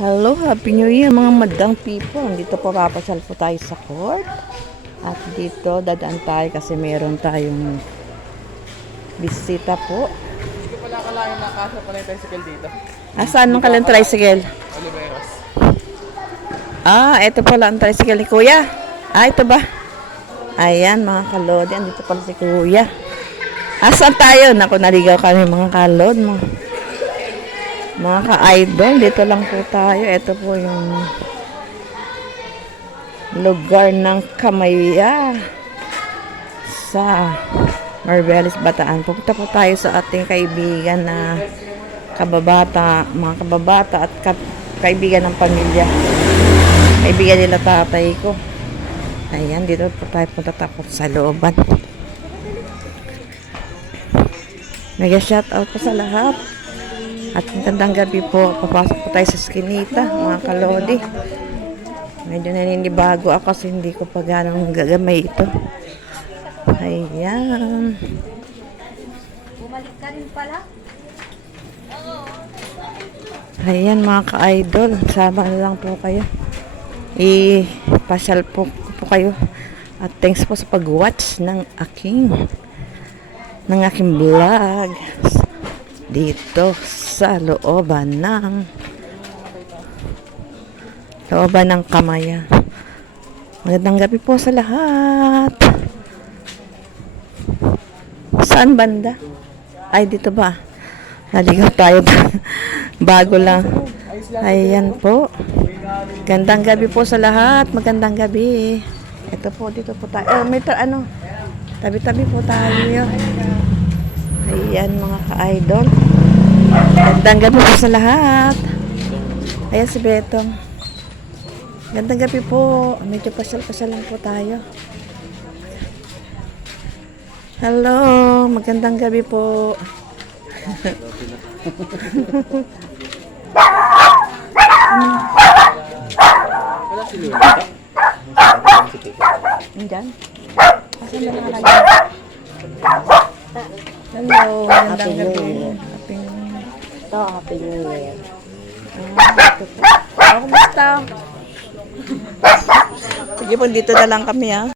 Hello, Happy New Year mga madang people. Dito po papasyal po tayo sa court. At dito dadaan tayo kasi meron tayong bisita po. Hindi ko pala akalain na kaso pala yung tricycle dito. Asan ang kalang tricycle? Oliveros. Ah, ito pala ang tricycle ni Kuya. Ah, ito ba? Ayan, mga kalodi. Andito pala si Kuya. Asan tayo? Naku, naligaw kami mga kalod mo. Mga ka-idol, dito lang po tayo. Ito po yung lugar ng Kamaya sa Marvelis Bataan. Pupunta po tayo sa ating kaibigan na kababata, mga kababata at ka- kaibigan ng pamilya. Kaibigan nila tatay ko. Ayan, dito po tayo punta tapos sa looban. Mega shout out po sa lahat. At magandang gabi po. Papasok po tayo sa skinita, mga kalodi. Medyo naninibago ako kasi hindi ko pa ganong gagamay ito. Ayan. Bumalik ka rin pala? Ayan mga ka-idol, sama na lang po kayo. I-pasyal po, po kayo. At thanks po sa pag-watch ng aking ng aking vlog dito sa looban ng looban ng kamaya. Magandang gabi po sa lahat. Saan banda? Ay, dito ba? Naligaw tayo. Bago lang. Ayan po. Gandang gabi po sa lahat. Magandang gabi. Ito po, dito po tayo. Eh, may ano? Tabi-tabi po tayo. Ayan mga ka-idol. Gandang gabi po sa lahat. Ayan si Betong. Gandang gabi po. Medyo pasyal-pasyal lang po tayo. Hello, magandang gabi po. Wala si Lula. Nandyan? Asan ba nakalagay? Hello, magandang gabi. Happy New Year. Ito, Happy New Year. Oh, kumusta? Sige po, dito na lang kami ah.